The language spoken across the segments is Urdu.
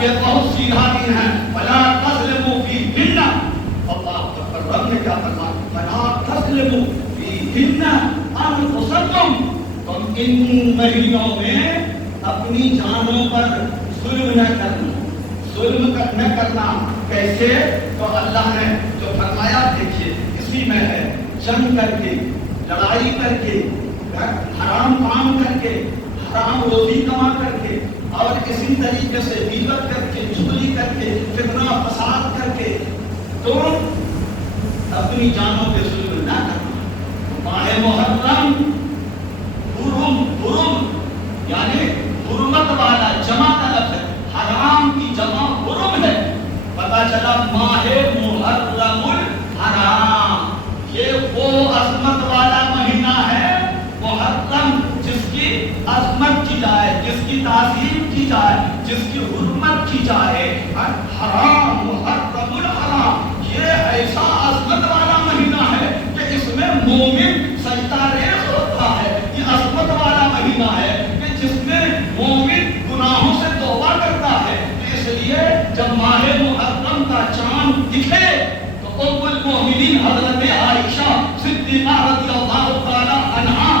یہ بہت سیدھا دین ہے. فلا تظلموا فیہن. اللہ اکبر. رب نے کیا فرمایا؟ فلا تظلموا فیہن انفسکم. تم ان مہینوں میں اپنی جانوں پر ظلم نہ کرنا. ظلم نہ کرنا کیسے؟ تو اللہ نے جو فرمایا دیکھیے اسی میں ہے. جنگ کر کے, لڑائی کر کے, حرام کام کر کے, حرام روزی کما کر کے, اور اسی طریقے سے غیبت کر کے, چغلی کر کے, فتنہ فساد کر کے, تو اپنی جانوں پہ ظلم نہ کرنا. ماہ محرم حرم یعنی حرمت والا, جمع کا لفظ ہے. حرام کی جمع حرم ہے. پتا چلا ماہ محرم الحرام, یہ وہ عظمت والا مہینہ ہے محرم, جس کی عظمت کی جائے, جس کی تعظیم کی جائے, جس کی حرمت کی جائے. حرام محرم الحرام, یہ ایسا عظمت والا مہینہ ہے کہ اس میں مومن سجدہ ریز ہوتا ہے. یہ عظمت والا مہینہ ہے کہ جس میں مومن گناہوں سے توبہ کرتا ہے. اس لیے جب ماہ محرم کا چاند دکھے تو ام المؤمنین حضرت عائشہ صدیقہ رضی اللہ تعالی عنہا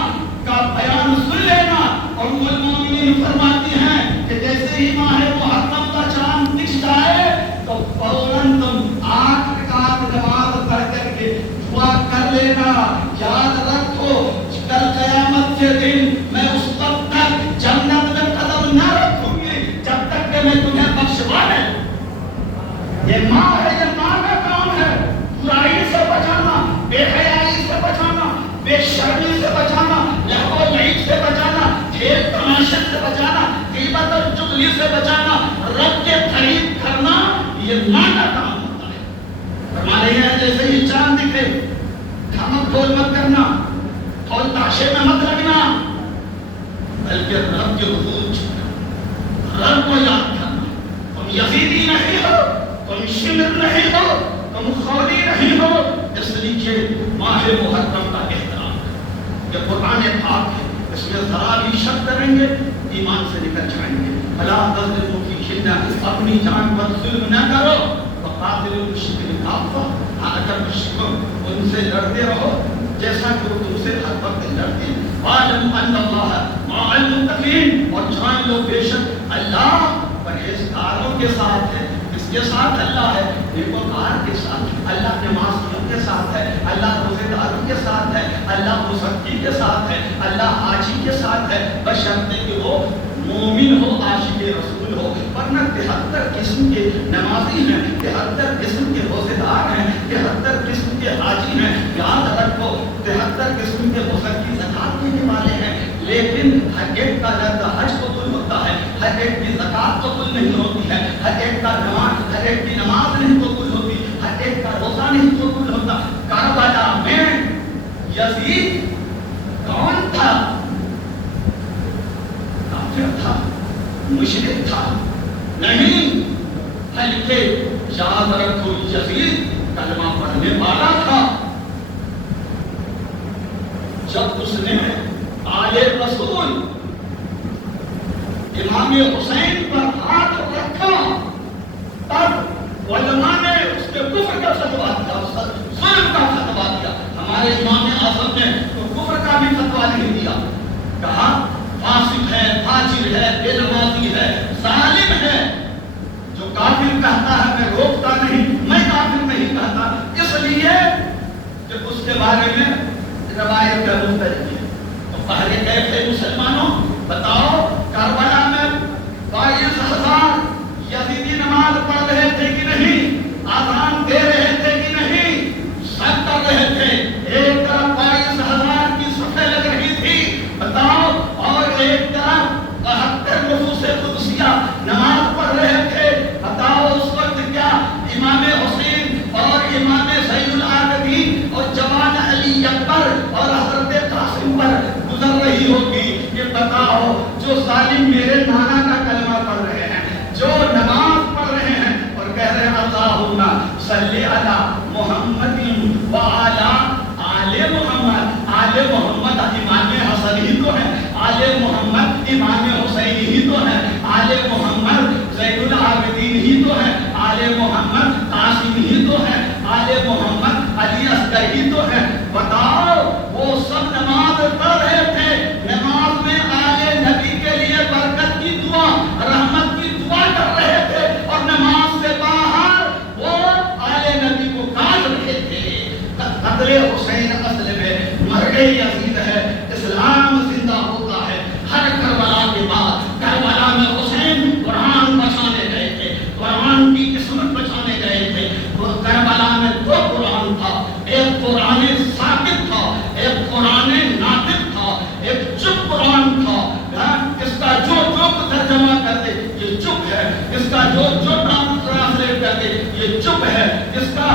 کا بیان سن لینا. اور ام المؤمنین فرماتی ہیں کہ جیسے ہی ماہ محرم کا چاند دکھ جائے تو فوراً تم 8 رکعت نماز پڑھ کر کے دعا کر لینا. یاد رکھو کل قیامت کے دن میں اس وقت تک جنت میں قدم نہ رکھوں گی جب تک کہ میں تمہیں بخشوا نہیں. یہ ماں ہے, یہ ماں کا کام ہے. برائی سے بچانا, بے حیائی سے بچانا, بے شرمی سے بچانا, لہو و لعب سے بچانا, کھیل تماشے سے بچانا, غیبت اور چغلی سے بچانا, رب کے قریب کرنا, یہ ماں کا کام ہوتا ہے. فرما رہے ہیں جیسے ہی چاند دکھے دھمک ڈول مت کرنا, اور تاشے میں مت لگنا, بلکہ رب کے حضور جھکنا, رب کو یاد کرنا. تم یزیدی نہیں ہو, تم شمر نہیں ہو, تم خولی نہیں ہو. اس لیے ماہ محرم کا احترام ہے. یہ قرآن پاک ہے, اس میں ذرا بھی شک کریں گے ایمان سے نکل جائیں گے. فلا تظلموا فیہن, اپنی جان پر ظلم نہ کرو. وقاتلوا المشرکین کافہ, اگر مشرکوں ان سے لڑتے رہو جیسا کہ وہ تم سے ہر وقت لڑتے ہیں. وَاعْلَمُوا أَنَّ اللَّهَ مَعَ الْمُتَّقِينَ, اور جان لو بے شک اللہ پرہیزگاروں کے ساتھ ہے. کس کے ساتھ؟ اللہ ہے نیکوکار کے ساتھ, اللہ نمازیوں کے ساتھ ہے, اللہ روزے داروں کے ساتھ ہے, اللہ مصدی کے ساتھ ہے, اللہ حاجی کے ساتھ ہے, بشرطے کہ وہ مومن ہو, عاشق رسول ہو. ورنہ 73 قسم کے نمازی ہیں, 73 قسم کے روزے دار ہیں, 73 قسم کے حاجی ہیں. یاد رکھو 73 قسم کے مصدی زکات دینے والے ہیں, لیکن ہر ایک کا حج قبول ہوتا ہے, ہر ایک کی زکات قبول نہیں ہوتی ہے, ہر ایک کا نماز, ہر ایک کی نماز نہیں قبول ہوتی, ہر ایک کا روزہ نہیں قبول ہوتا. کربلا میں یزید کون تھا؟ کافر تھا, مشرک تھا؟ نہیں, بلکہ یاد رکھو یزید کلمہ پڑھنے والا تھا. جب اس نے آل رسول امام حسین پر ہاتھ رکھا تب علماء نے اس کے کفر کا فتویٰ دیا, ظلم کا فتویٰ دیا. ہمارے امام اعظم نے تو کفر کا بھی فتویٰ نہیں دیا, کہا فاسق ہے, فاجر ہے, بے نمازی ہے, ظالم ہے. جو کافر کہتا ہے میں روکتا نہیں, میں کافر نہیں کہتا, اس لیے کہ اس کے بارے میں روایت کا مختلف ہے. تو پہلے کہتے مسلمانوں بتاؤ کربلا میں 22,000 یزیدی نماز پڑھ رہے تھے کہ نہیں, آذان دے رہے تھے کہ نہیں, سب کر رہے تھے. ایک طرف 22,000 کی صفیں لگ رہی تھی, بتاؤ, اور ایک طرف 72 نفوس قدسیہ نماز پڑھ رہے تھے. بتاؤ اس وقت کیا امام حسین اور امام زین العابدین اور جوان علی اکبر اور حضرت قاسم پر گزر رہی ہوگی؟ یہ بتاؤ جو ظالم میرے نانا کا کلمہ پڑھ رہے ہیں, جو نماز پڑھ رہے ہیں اور کہہ رہے ہیں اللہم صلی علی محمد وعلی آل محمد. آل محمد امام حسن ہی تو ہے, آل محمد امام حسین ہی تو ہے, آل محمد زین العابدین ہی تو ہے، آل محمد قاسم ہی تو ہے، آل محمد علی اصغر ہی تو ہے۔ بتاؤ وہ سب نماز پڑھ رہے تھے، نماز میں آل نبی کے لیے برکت کی دعا، رحمت کی دعا کر رہے تھے، اور نماز سے باہر وہ آل نبی کو کاٹ رہے تھے۔ قتل حسین اصل میں مرگ یزید ہے، اسلام زندہ ہوتا ہے۔ ہر کربلا کے بعد کربلا میں حسین قرآن بچانے گئے تھے، قرآن کی قسمت بچانے گئے تھے۔ کربلا میں دو قرآن تھا، ایک قرآن ثابت تھا، ایک قرآن ناطق تھا، ایک چپ قرآن تھا۔ اس کا جو ترجمہ کر دے یہ چپ ہے، اس کا جو ٹرانسلیٹ کر دے یہ چپ ہے، اس کا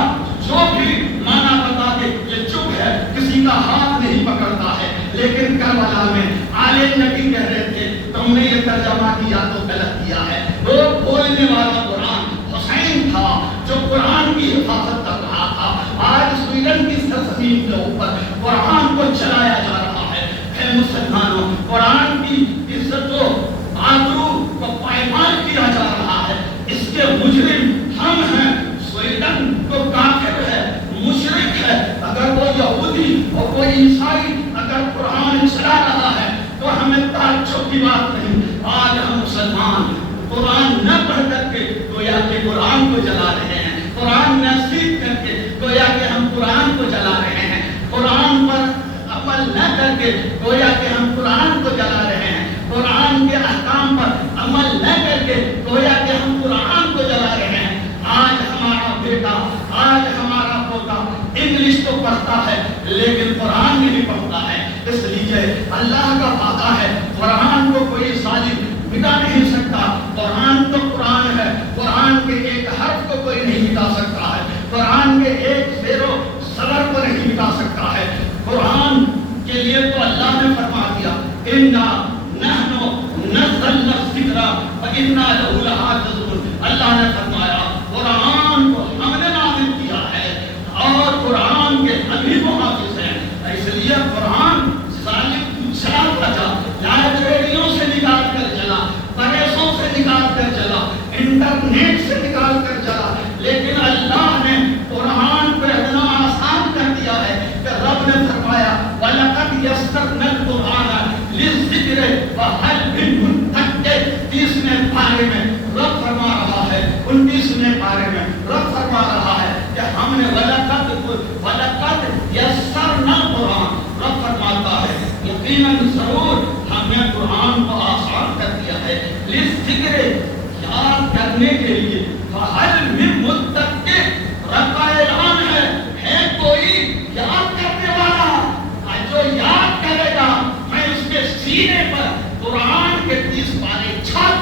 جو بھی معنی بتا دے یہ چپ ہے، کسی کا ہاتھ نہیں پکڑتا ہے۔ لیکن کربلا میں آل نبی کہہ رہے تھے تم نے یہ ترجمہ کیا تو غلط کیا ہے۔ وہ بولنے والا قرآن حسین تھا جو قرآن کی حفاظت کر رہا تھا۔ آج سویڈن کی سرزمین کے اوپر قرآن کو چلایا جا رہا ہے۔ اے مسلمانوں، قرآن کی عزت و آبرو کو پائمال کیا جا رہا ہے۔ اس کے مجرم ہم ہیں۔ سویڈن تو کافر ہے، مشرک ہے۔ اگر وہ یہودی اور کوئی عیسائی اگر قرآن چلا رہا ہے تو ہمیں تعجب کی بات نہیں۔ آج ہم مسلمان قرآن نہ پڑھ کر کے گویا کہ قرآن کو جلا رہے ہیں، قرآن نہ سیکھ کر کے گویا کہ ہم قرآن کو جلا رہے ہیں، قرآن پر عمل نہ کر کے گویا کہ ہم قرآن کو جلا رہے ہیں، قرآن کے احکام پر عمل نہ کر کے گویا کہ ہم قرآن کو جلا رہے ہیں۔ آج ہمارا بیٹا، آج ہمارا پوتا انگلش تو پڑھتا ہے لیکن قرآن نہیں پڑھتا ہے۔ اس لیے اللہ کا وعدہ ہے قرآن کو کوئی ظالم مٹا نہیں سکتا۔ قرآن تو قرآن ہے، قرآن کے ایک حرف کو کوئی نہیں مٹا سکتا ہے، قرآن کے ایک زیر و زبر کو نہیں مٹا سکتا ہے۔ قرآن کے لیے تو اللہ نے فرما دیا اِنَّا نَحْنُ نَزَّلْنَا الذِّكْرَ وَإِنَّا لَهُ لَحَافِظُونَ۔ اللہ نے فرمایا قرآن کو ہم نے نازل کیا ہے اور قرآن کے ہم ہی محافظ ہیں۔ اس لیے قرآن ظالم چلا جا، لائبریریوں سے نکال کر چلا، پریسوں سے نکال کر چلا، انٹرنیٹ سے نکال کر چلا، لیکن اللہ نے قرآن کو اتنا آسان کر دیا ہے کہ رب نے فرمایا وَلَقَدْ يَسَّرْنَا الْقُرْآنَ لِلذِّكْرِ فَهَلْ مِن مُّدَّكِرٍ۔ 30ویں پارے میں رب فرما رہا ہے، 29ویں پارے میں رب فرما رہا ہے کہ ہم نے وَلَقَدْ يَسَّرْنَا الْقُرْآنَ، رب فرماتا ہے یقیناً ضرور ہم نے قرآن کو آسان کر دیا ہے، لِلذِّكْرِ یاد کرنے کے لیے، فَهَلْ مِن مُّدَّكِرٍ رب کا اعلان ہے کوئی یاد کرنے والا جو یاد کرے گا میں اس کے سینے پر قرآن کے 30 پارے چھاپ۔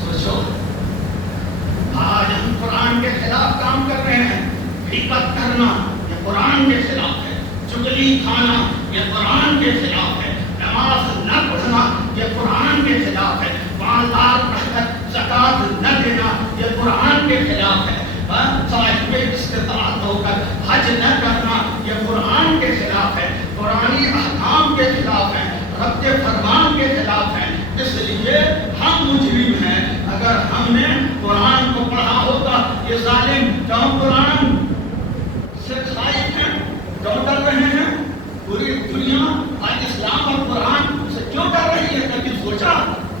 سوچو آج ہم قرآن کے خلاف کام کر رہے ہیں، غیبت کرنا یہ قرآن کے خلاف ہے، چغلی کھانا یہ قرآن کے خلاف ہے، نماز نہ پڑھنا یہ قرآن کے خلاف ہے، مالدار رہ کر زکوٰۃ نہ دینا یہ قرآن کے خلاف ہے، صاحب استطاعت ہو کر حج نہ کرنا یہ قرآن کے خلاف ہے، قرآنی احکام کے خلاف ہے، رب کے فرمان کے خلاف ہے۔ اس لیے ہم مجرم ہیں۔ اگر ہم نے قرآن کو پڑھا ہوتا، یہ ظالم کیوں قرآن سے خائف ہیں، کیوں ڈر رہے ہیں؟ پوری دنیا آج اسلام اور قرآن سے کیوں ڈر رہی ہے؟ کبھی سوچا؟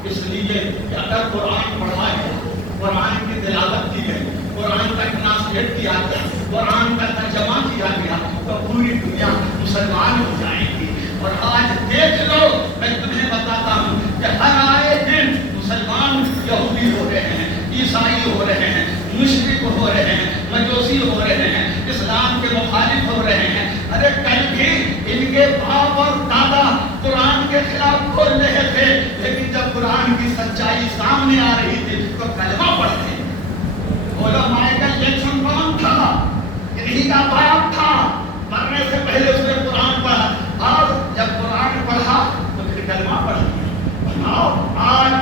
اس لیے کہ اگر قرآن پڑھا گیا، قرآن کی تلاوت کی گئی، قرآن کا ٹرانسلیٹ کیا گیا، قرآن کا ترجمہ کیا گیا تو پوری دنیا مسلمان ہو جائے گی۔ اور آج دیکھ لو، میں تمہیں بتاتا ہوں کہ ہر آئے دن مسلمان یہودی ہو رہے ہیں، عیسائی ہو رہے ہیں، مشرک ہو رہے ہیں، مجوسی ہو رہے ہیں، اسلام کے مخالف ہو رہے ہیں۔ ارے کل بھی ان کے باپ اور دادا قرآن کے خلاف بول رہے تھے، لیکن جب قرآن کی سچائی سامنے آ رہی تھی تو کلمہ پڑھتے۔ بولو مائیکل جیکسن کون تھا؟ انہی کا باپ تھا، مرنے سے پہلے اس نے قرآن پڑھا، اور جب قرآن پڑھا تو پھر کلمہ پڑھ لیا۔ آج